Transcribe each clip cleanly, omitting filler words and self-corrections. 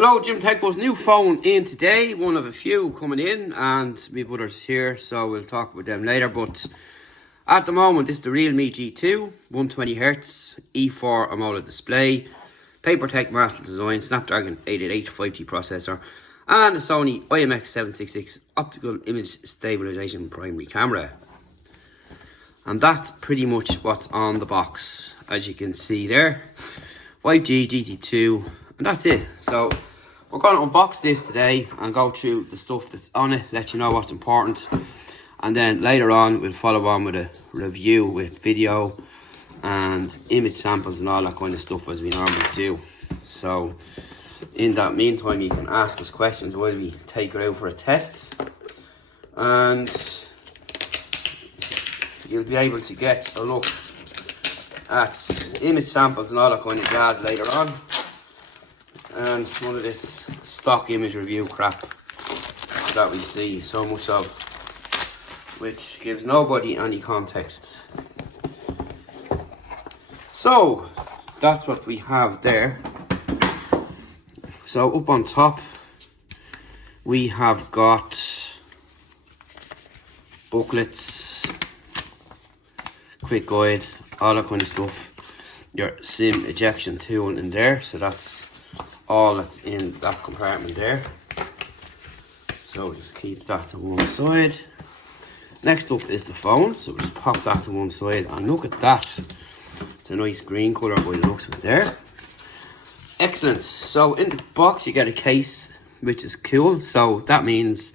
Hello, Jim Techbo's new phone in today, one of a few coming in, and my brother's here, so we'll talk about them later. But at the moment, this is the realme G2, 120Hz, E4 AMOLED display, Papertech Marshall design, Snapdragon 888 5G processor, and a Sony IMX766 optical image stabilization primary camera. And that's pretty much what's on the box, as you can see there. 5G GT2, and that's it. So we're going to unbox this today and go through the stuff that's on it, let you know what's important, and then later on we'll follow on with a review with video and image samples and all that kind of stuff as we normally do. So in that meantime, you can ask us questions while we take it out for a test, and you'll be able to get a look at image samples and all that kind of jazz later on, and none of this stock image review crap that we see so much of, which gives nobody any context. So that's what we have there. So up on top we have got booklets, quick guide, all that kind of stuff, your SIM ejection tool in there, so that's all that's in that compartment there. So just keep that to one side. Next up is the phone, so we'll just pop that to one side, and look at that, it's a nice green colour by the looks of it there. Excellent. So in the box you get a case, which is cool, so that means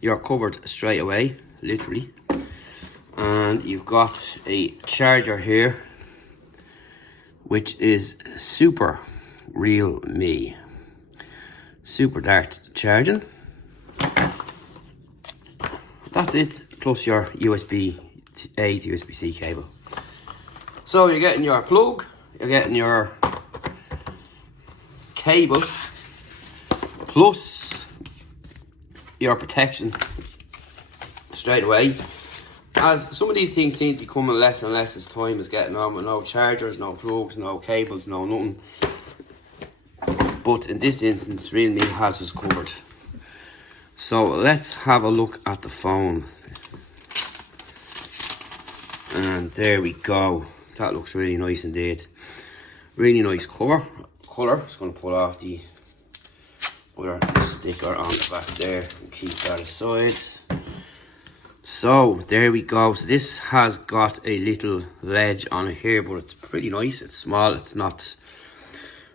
you're covered straight away, literally. And you've got a charger here, which is super realme, super dart charging. That's it, plus your USB-A to USB-C cable. So you're getting your plug, you're getting your cable, plus your protection straight away. As some of these things seem to be coming less and less as time is getting on, with no chargers, no plugs, no cables, no nothing. But in this instance, realme has us covered. So let's have a look at the phone. And there we go. That looks really nice indeed. Really nice colour. Just going to pull off the other sticker on the back there and keep that aside. So there we go. So this has got a little ledge on it here, but it's pretty nice. It's small, it's not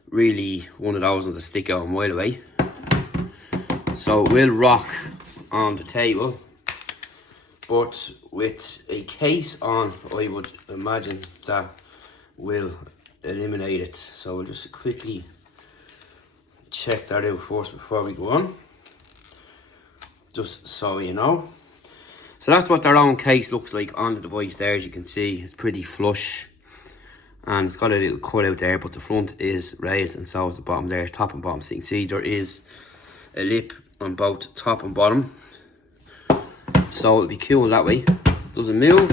really one of those that stick out a mile away. So it will rock on the table, but with a case on, I would imagine that will eliminate it. So we'll just quickly check that out first before we go on, just so you know. So that's what their own case looks like on the device there. As you can see, it's pretty flush, and it's got a little cut out there, but the front is raised and so is the bottom there, top and bottom. So you can see there is a lip on both top and bottom, so it'll be cool that way. Doesn't move,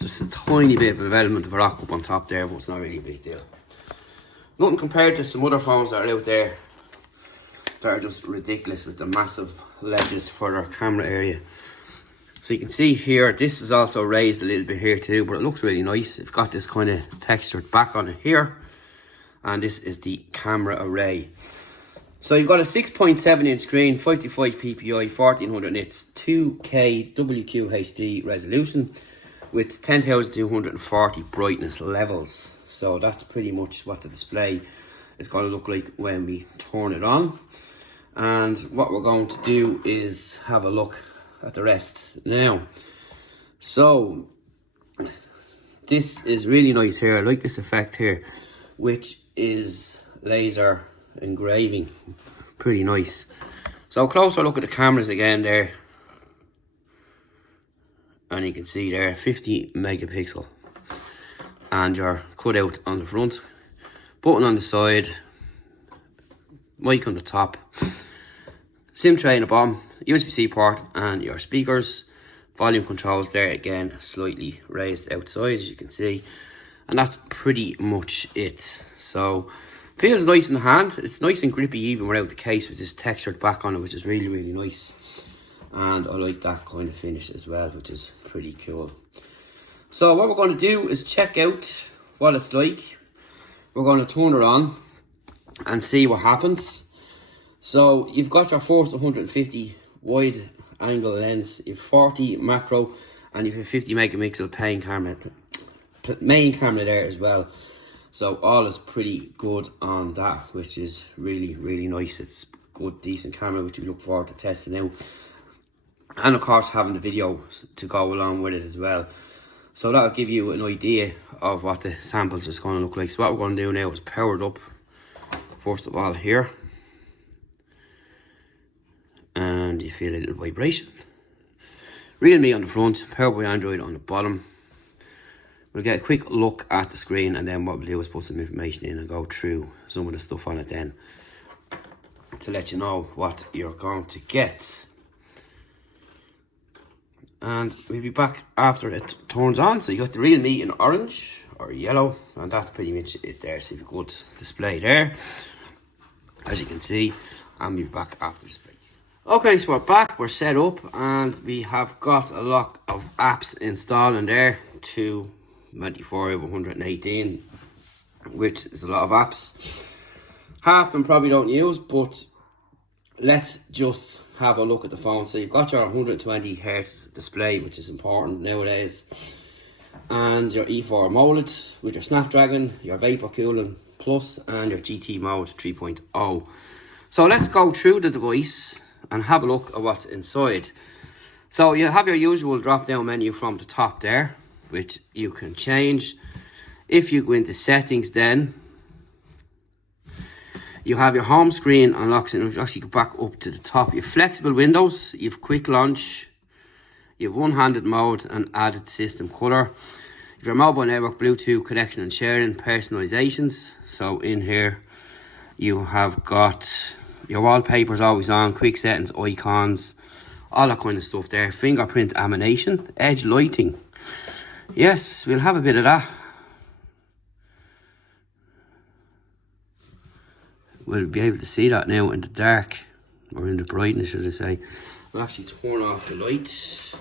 just a tiny bit of an element of a rock up on top there, but it's not really a big deal. Nothing compared to some other phones that are out there that are just ridiculous with the massive ledges for their camera area. So you can see here, this is also raised a little bit here too, but it looks really nice. It's got this kind of textured back on it here, and this is the camera array. So you've got a 6.7 inch screen, 55 ppi, 1400 nits, 2K WQHD resolution with 10,240 brightness levels. So that's pretty much what the display is going to look like when we turn it on. And what we're going to do is have a look at the rest now. So this is really nice here. I like this effect here, which is laser engraving. Pretty nice. So a closer look at the cameras again there, and you can see there 50 megapixel, and your cutout on the front, button on the side, mic on the top, SIM tray in the bottom, USB-C port, and your speakers. Volume controls there again, slightly raised outside as you can see, and that's pretty much it. So Feels nice in the hand. It's nice and grippy even without the case with this textured back on it, which is really, really nice. And I like that kind of finish as well, which is pretty cool. So what we're going to do is check out what it's like. We're going to turn it on and see what happens. So you've got your first 150 wide angle lens, you've 40 macro, and you've a 50 megapixel main camera there as well. So all is pretty good on that, which is really, really nice. It's good, decent camera, which we look forward to testing out. And of course having the video to go along with it as well. So that'll give you an idea of what the samples is going to look like. So what we're going to do now is power it up, first of all here. And you feel a little vibration. Realme on the front, powered by Android on the bottom. We'll get a quick look at the screen, and then what we'll do is put some information in and go through some of the stuff on it then to let you know what you're going to get. And we'll be back after it turns on. So you got the Realme in orange or yellow, and that's pretty much it there. So you've a good display there, as you can see, and we'll be back after the display. Okay, so we're back, we're set up, and we have got a lot of apps installed in there, 224 over 118, which is a lot of apps. Half of them probably don't use, but let's just have a look at the phone. So you've got your 120 hertz display, which is important nowadays, and your E4 AMOLED with your Snapdragon, your Vapor Cooling Plus, and your GT mode 3.0. So let's go through the device and have a look at what's inside. So you have your usual drop down menu from the top there, which you can change. If you go into settings, then you have your home screen unlocks, and you actually go back up to the top. You have flexible windows, you have quick launch, you have one-handed mode and added system color. You have your mobile network, Bluetooth connection and sharing, personalizations. So in here you have got your wallpapers always on, quick settings, icons, all that kind of stuff there. Fingerprint animation, edge lighting. Yes, we'll have a bit of that. We'll be able to see that now in the dark, or in the brightness, should I say. We'll actually turn off the light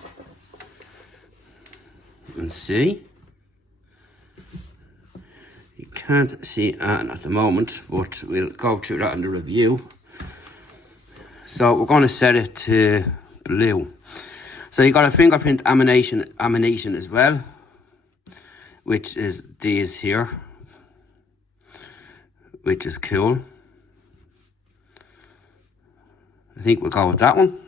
and see. You can't see Anne at the moment, but we'll go through that in the review. So we're going to set it to blue. So you got a fingerprint animation as well, which is these here, which is cool. I think we'll go with that one.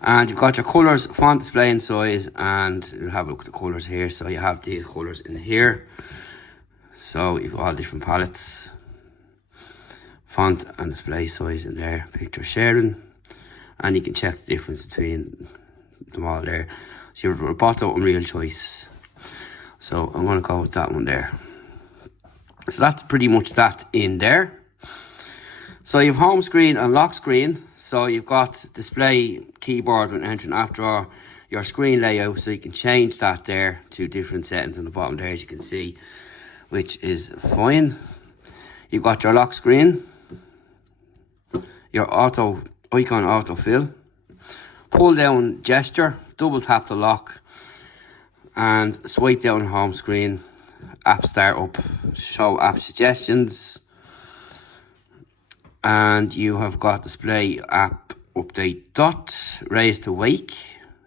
And you've got your colours, font, display and size, and we'll have a look at the colours here. So you have these colours in here. So you've all different palettes. Font and display size in there, picture sharing, and you can check the difference between them all there. So you've Roboto and Real Choice. So I'm going to go with that one there. So that's pretty much that in there. So you've home screen and lock screen. So you've got display, keyboard with entering app drawer, your screen layout, so you can change that there to different settings on the bottom there, as you can see, which is fine. You've got your lock screen, your auto icon autofill, pull down gesture, double tap to lock, and swipe down home screen, app start up, show app suggestions, and you have got display app update dot, raise to wake,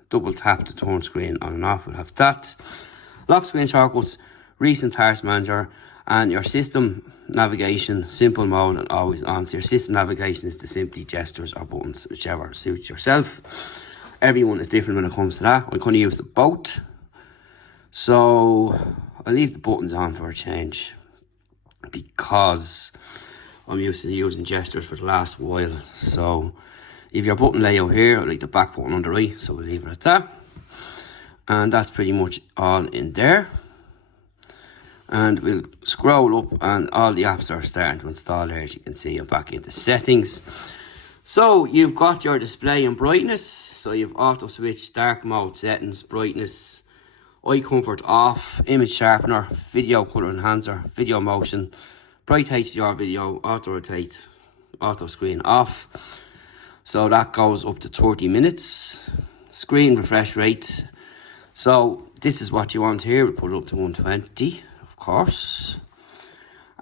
double tap to turn screen on and off, we'll have that. Lock screen shortcuts, recent task manager, and your system navigation, simple mode and always on. So your system navigation is the simply gestures or buttons, whichever suits yourself. Everyone is different when it comes to that. I'm going to use the both. So I'll leave the buttons on for a change, because I'm used to using gestures for the last while. So you have your button layout here, like the back button on the right, so we'll leave it at that. And that's pretty much all in there. And we'll scroll up and all the apps are starting to install there, as you can see. I'm back into settings. So you've got your display and brightness. So you've auto switch, dark mode settings, brightness, eye comfort off, image sharpener, video color enhancer, video motion, bright HDR video, auto rotate, auto screen off. So that goes up to 30 minutes. Screen refresh rate. So this is what you want here. We'll put it up to 120, of course.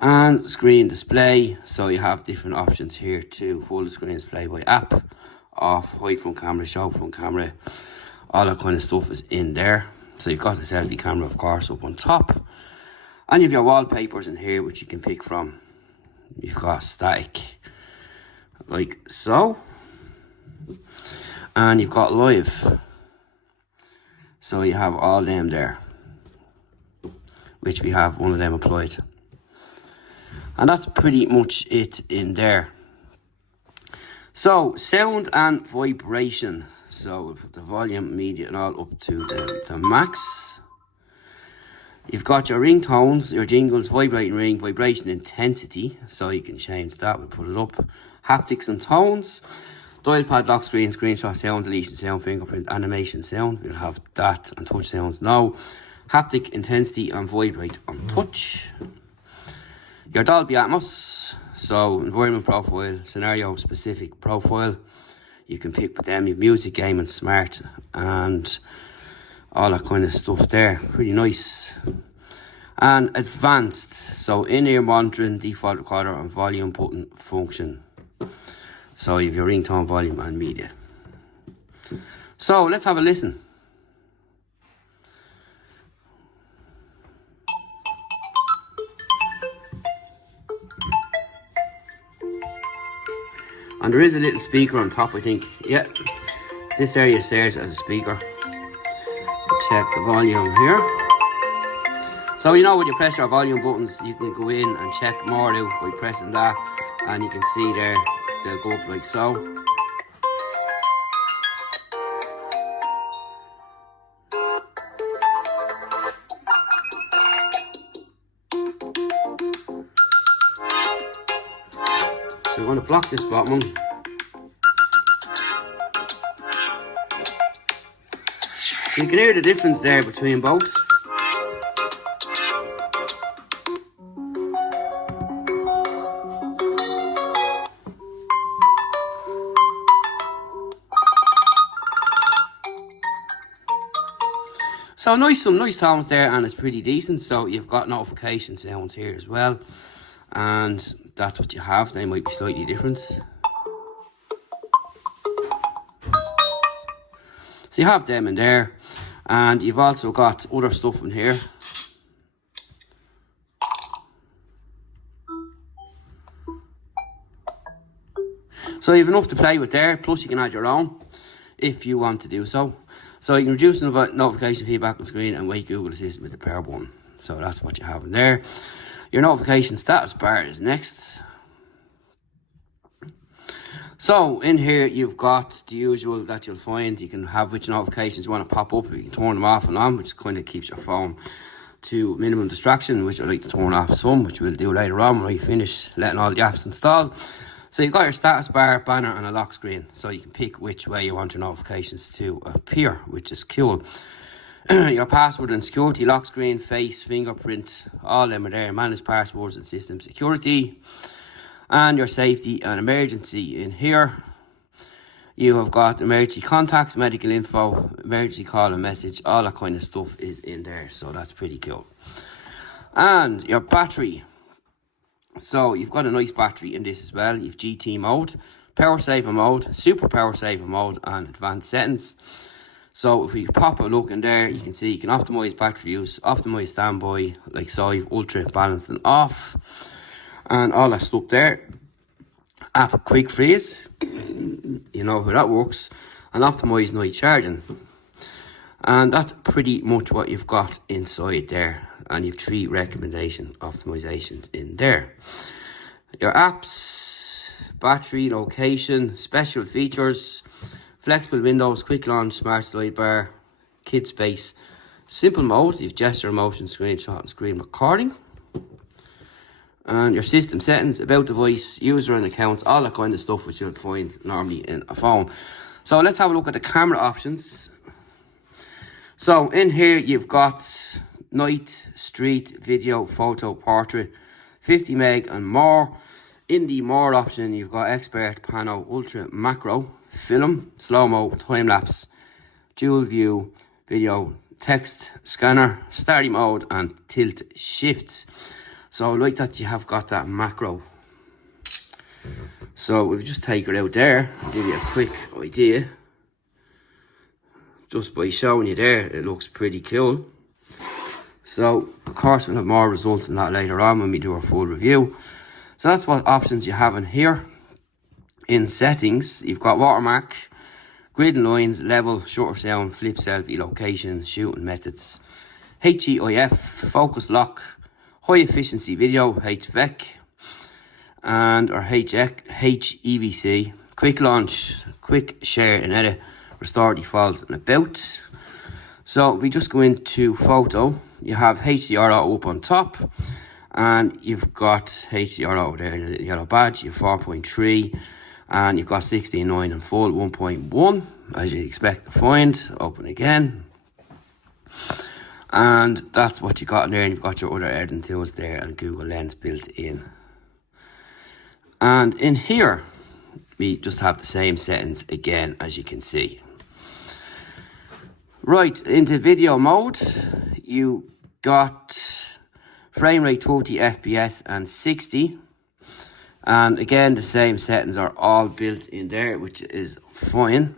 And screen display. So you have different options here too. Full screen display by app, off, hide front camera, show front camera. All that kind of stuff is in there. So you've got the selfie camera, of course, up on top. And you've your wallpapers in here, which you can pick from. You've got static, like so. And you've got live. So you have all them there, which we have one of them applied. And that's pretty much it in there. So sound and vibration. So we'll put the volume, media and all up to the max. You've got your ringtones, your jingles, vibrating ring, vibration intensity. So you can change that. We'll put it up. Haptics and tones. Dial pad, lock screen, screenshot sound, deletion sound, fingerprint, animation sound. We'll have that and touch sounds now. Haptic intensity and vibrate on touch. Your Dolby Atmos. So environment profile, scenario specific profile. You can pick with them. You have music, game and smart and all that kind of stuff there. Pretty nice. And advanced. So in-ear monitoring, default recorder and volume button function. So you have your ringtone, volume and media. So let's have a listen. And there is a little speaker on top, I think. Yeah, this area serves as a speaker. Check the volume here. So you know when you press your volume buttons, you can go in and check more out by pressing that. And you can see there, they'll go up like so. So I'm going to block this bottom one. So you can hear the difference there between both. So some nice tones there, and it's pretty decent. So you've got notification sounds here as well. And that's what you have. They might be slightly different. So you have them in there. And you've also got other stuff in here. So you have enough to play with there. Plus you can add your own if you want to do so. So you can reduce the notification feedback on screen and wake Google Assistant with the power button. So that's what you have in there. Your notification status bar is next. So in here you've got the usual that you'll find. You can have which notifications you want to pop up. You can turn them off and on, which kind of keeps your phone to minimum distraction, which I like to turn off some, which we'll do later on when we finish letting all the apps install. So you've got your status bar, banner and a lock screen. So you can pick which way you want your notifications to appear, which is cool. Your password and security, lock screen, face, fingerprint, all of them are there. Manage passwords and system security. And your safety and emergency in here. You have got emergency contacts, medical info, emergency call and message. All that kind of stuff is in there. So that's pretty cool. And your battery. So you've got a nice battery in this as well. You've GT mode, power saver mode, super power saver mode and advanced settings. So if we pop a look in there, you can see you can optimize battery use, optimize standby, like so. You've ultra balanced and off and all that stuff there. App quick freeze, you know how that works, and optimize night charging. And that's pretty much what you've got inside there. And you've 3 recommendation optimizations in there. Your apps, battery, location, special features, flexible windows, quick launch, smart sidebar, kid space, simple mode, you've gesture, motion, screenshot and screen recording. And your system settings, about device, user and accounts, all that kind of stuff which you'll find normally in a phone. So let's have a look at the camera options. So in here you've got night, street, video, photo, portrait, 50 meg and more. In the more option, you've got expert pano, ultra macro, film, slow-mo, time-lapse, dual view, video, text, scanner, starry mode and tilt shift. So like that, you have got that macro. So we've just take it out there, give you a quick idea. Just by showing you there, it looks pretty cool. So of course we'll have more results than that later on when we do our full review. So that's what options you have in here. In settings, you've got watermark, grid and lines, level, shutter sound, flip selfie, location, shooting methods, HEIF, focus lock, high efficiency video, HVEC, and or HEVC, quick launch, quick share and edit, restore defaults and about. So if we just go into photo, you have HDR auto up on top, and you've got HDR auto there in the little yellow badge. You have 4.3, and you've got 16:9 and full 1.1 as you expect to find. Open again, and that's what you got in there. And you've got your other editing tools there and Google Lens built in. And in here, we just have the same settings again, as you can see. Right, into video mode, you got frame rate 30 FPS and 60. And again, the same settings are all built in there, which is fine.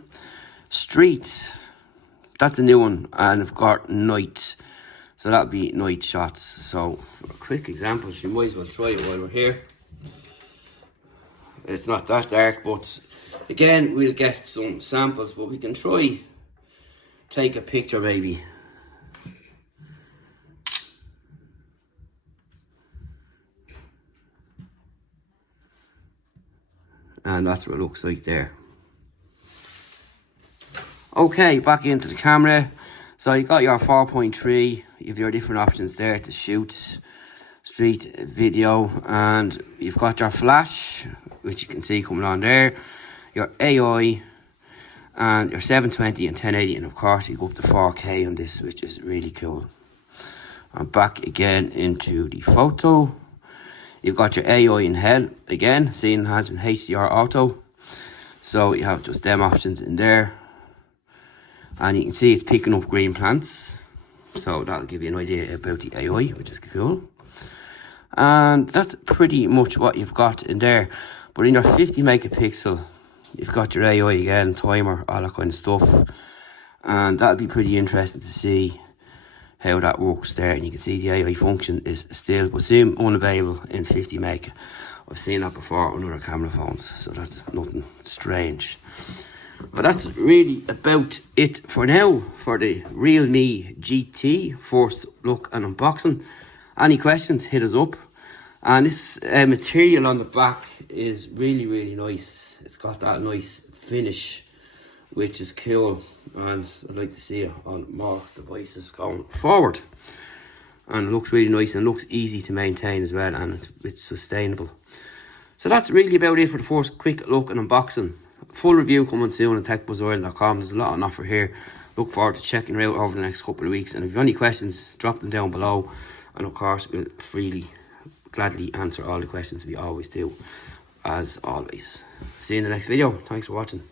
Street, that's a new one, and I've got night. So that'll be night shots. So for a quick example, you might as well try it while we're here. It's not that dark, but again, we'll get some samples, but we can try take a picture maybe. And that's what it looks like there. Okay, back into the camera. So you got your 4.3, you have your different options there to shoot street video, and you've got your flash, which you can see coming on there, your AI, and your 720 and 1080, and of course you go up to 4K on this, which is really cool. And back again into the photo. You've got your AI in hell again, seeing it has been HDR auto. So you have just them options in there. And you can see it's picking up green plants. So that'll give you an idea about the AI, which is cool. And that's pretty much what you've got in there. But in your 50 megapixel, you've got your AI again, timer, all that kind of stuff. And that'll be pretty interesting to see how that works there. And you can see the AI function is still, but soon unavailable in 50 meg. I've seen that before on other camera phones, so that's nothing strange. But that's really about it for now for the Realme GT first look and unboxing. Any questions, hit us up. And this material on the back is really nice. It's got that nice finish, which is cool, and I'd like to see it on more devices going forward. And it looks really nice and looks easy to maintain as well, and it's sustainable. So that's really about it for the first quick look and unboxing. Full review coming soon on techbuzzworld.com. There's a lot on offer here. Look forward to checking it out over the next couple of weeks. And if you have any questions, drop them down below. And of course, we'll gladly answer all the questions we always do, as always. See you in the next video. Thanks for watching.